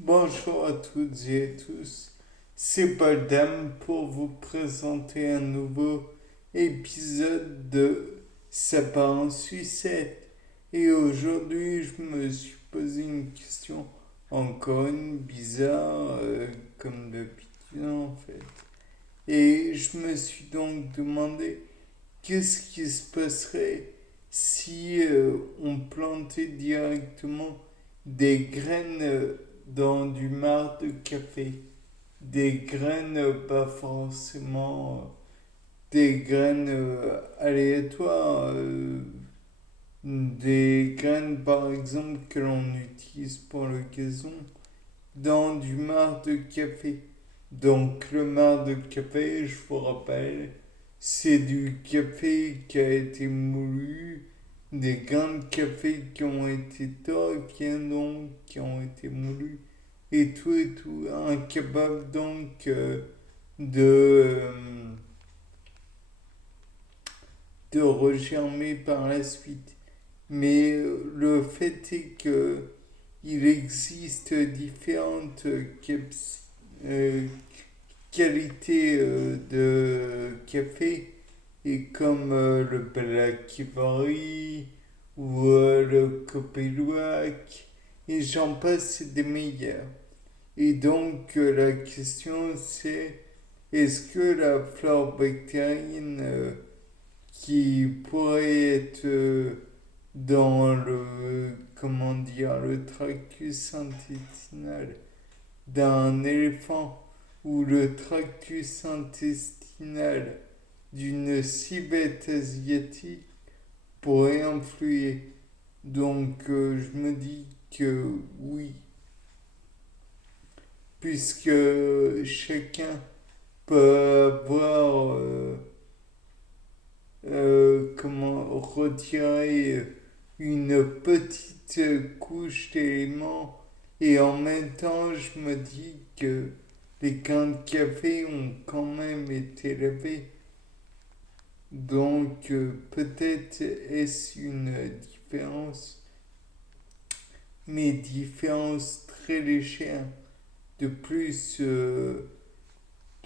Bonjour à toutes et à tous, c'est Paul Dame pour vous présenter un nouveau épisode de Ça part en sucette. Et aujourd'hui, je me suis posé une question, encore une bizarre, comme d'habitude en fait. Et je me suis donc demandé qu'est-ce qui se passerait si on plantait directement des graines dans du marc de café. Des graines, pas forcément des graines aléatoires, des graines par exemple que l'on utilise pour le gazon dans du marc de café. Donc le marc de café, je vous rappelle, c'est du café qui a été moulu, des grains de café qui ont été torréfiés, donc qui ont été moulus, et tout, incapable donc de, euh, de regermer par la suite. Mais le fait est que il existe différentes euh, qualités de café, et comme le Black Ivory ou le Copelouac, et j'en passe des meilleurs. Et donc la question c'est, est-ce que la flore bactérienne qui pourrait être dans le, comment dire, le tractus intestinal d'un éléphant ou le tractus intestinal d'une civette asiatique pourrait influer. Donc je me dis que oui, puisque chacun peut avoir comment retirer une petite couche d'éléments, et en même temps je me dis que les grains de café ont quand même été levés, donc peut-être est-ce une différence, mais différence très légère. De plus,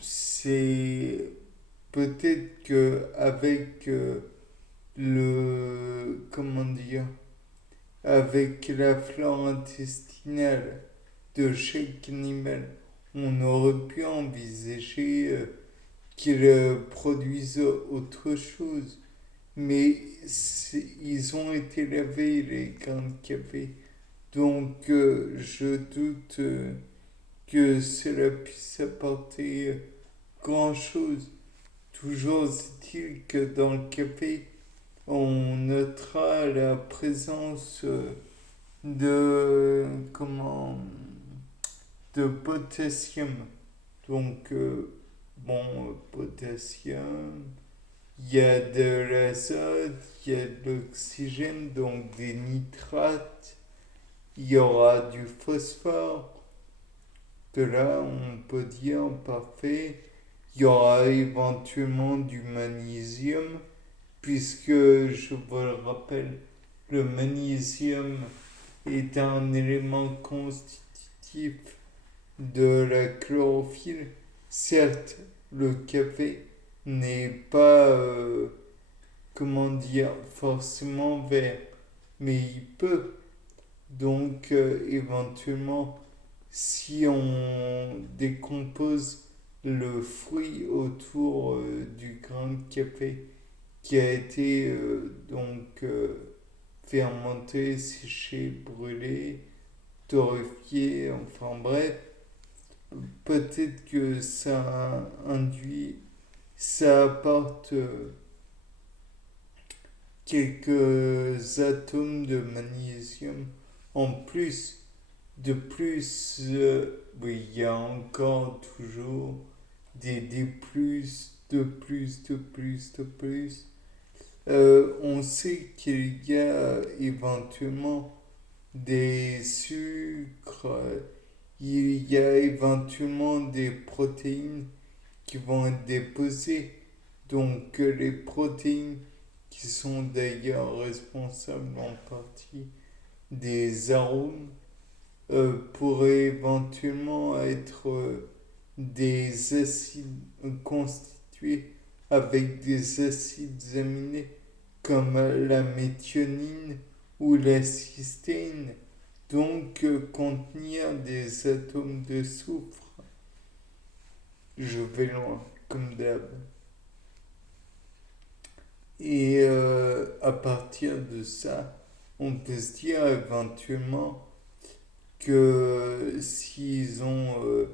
c'est peut-être que avec le, comment dire, avec la flore intestinale de chaque animal, on aurait pu envisager qu'ils produisent autre chose. Mais ils ont été lavés, les grains de café. Donc je doute que cela puisse apporter grand-chose. Toujours est-il que dans le café, on notera la présence de, comment, de potassium. Donc, bon, potassium, il y a de l'azote, il y a de l'oxygène, donc des nitrates, il y aura du phosphore. De là, on peut dire parfait. Il y aura éventuellement du magnésium, puisque, je vous le rappelle, le magnésium est un élément constitutif de la chlorophylle. Certes, le café n'est pas, comment dire, forcément vert, mais il peut. Donc, éventuellement, si on décompose le fruit autour du grain de café qui a été donc fermenté, séché, brûlé, torréfié, enfin bref, peut-être que ça induit, ça apporte quelques atomes de magnésium en plus. De plus, oui, il y a encore toujours des plus, de plus, de plus, de plus. On sait qu'il y a éventuellement des sucres, il y a éventuellement des protéines qui vont être déposées. Donc les protéines qui sont d'ailleurs responsables en partie des arômes pourraient éventuellement être des acides constitués avec des acides aminés comme la méthionine ou la cystéine, donc contenir des atomes de soufre. Je vais loin, comme d'hab. Et à partir de ça, on peut se dire éventuellement que s'ils ont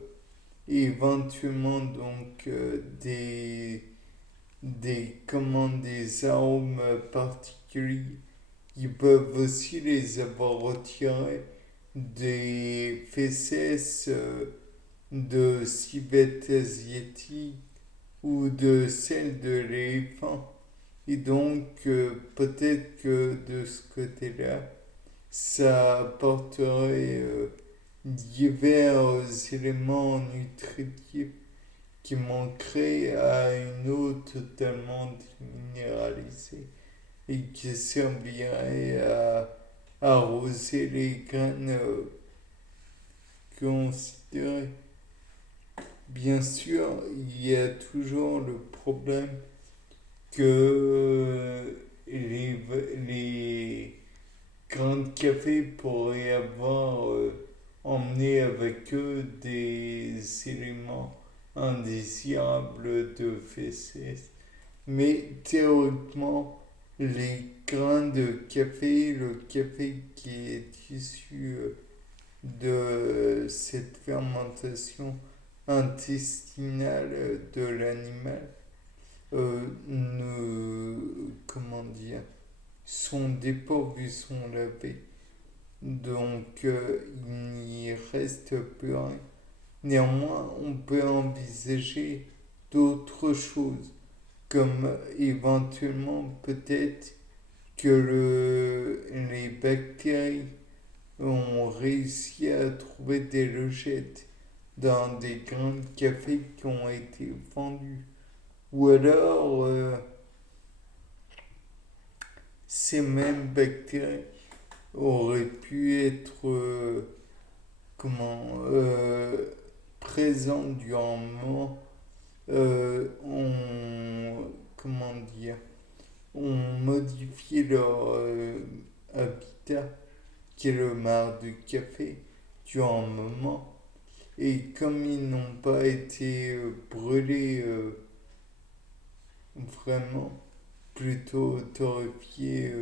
éventuellement donc des arômes particuliers, ils peuvent aussi les avoir retirés des fesses de civette asiatique ou de celles de l'éléphant. Et donc, peut-être que de ce côté-là, ça apporterait divers éléments nutritifs qui manqueraient à une eau totalement déminéralisée et qui servirait à arroser les graines considérées. Bien sûr, il y a toujours le problème que les grains de café pourraient avoir emmené avec eux des éléments indésirables de fesses. Mais théoriquement, les grains de café, le café qui est issu de cette fermentation intestinale de l'animal, comment dire, sont dépourvus, sont lavés. Donc, il n'y reste plus rien. Néanmoins, on peut envisager d'autres choses, comme éventuellement peut-être que les bactéries ont réussi à trouver des logettes dans des grains de café qui ont été vendus. Ou alors, ces mêmes bactéries auraient pu être présentes durant un moment, comment dire, ont modifié leur habitat, qui est le marc de café, durant un moment. Et comme ils n'ont pas été brûlés vraiment, plutôt torréfiés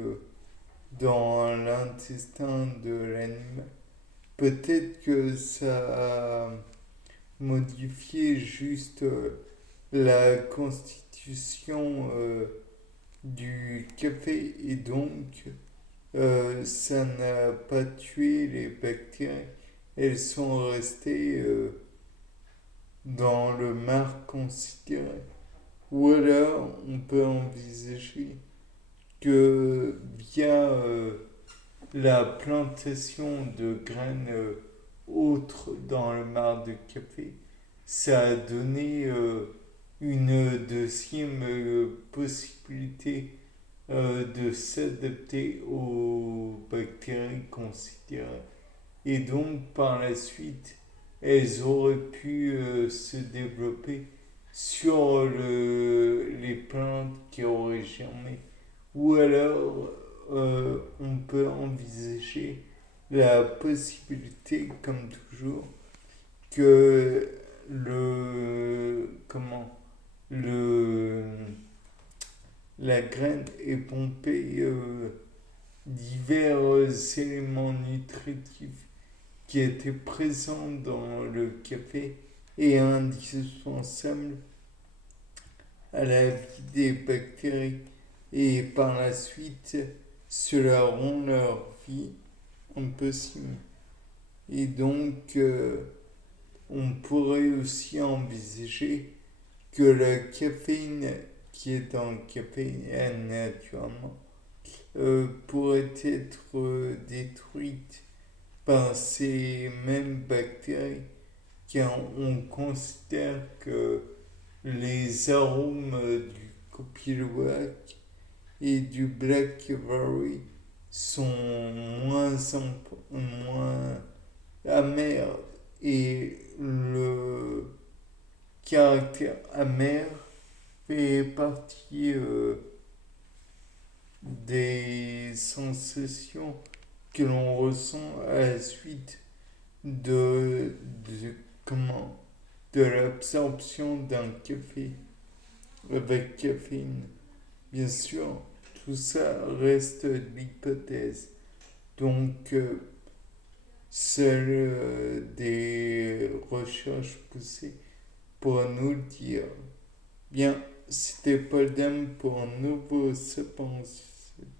dans l'intestin de l'animal, peut-être que ça a modifié juste la constitution du café et donc ça n'a pas tué les bactéries. Elles sont restées dans le marc considéré. Ou alors on peut envisager que via la plantation de graines autres dans le marc de café, ça a donné une deuxième possibilité de s'adapter aux bactéries considérées. Et donc par la suite, elles auraient pu se développer sur les plantes qui auraient germé. Ou alors, on peut envisager la possibilité, comme toujours, que le, la graine ait pompé divers éléments nutritifs qui étaient présents dans le café et indispensables à la vie des bactéries. Et par la suite, cela rend leur vie impossible. Et donc, on pourrait aussi envisager que la caféine qui est dans le café naturellement pourrait être détruite par ces mêmes bactéries car on considère que les arômes du copilouac et du blackberry sont moins amer et le caractère amer fait partie des sensations que l'on ressent à la suite de comment de l'absorption d'un café avec caféine. Bien sûr, tout ça reste de l'hypothèse. Donc, seules des recherches poussées pour nous le dire. Bien, c'était Paul Dam pour un nouveau Se pense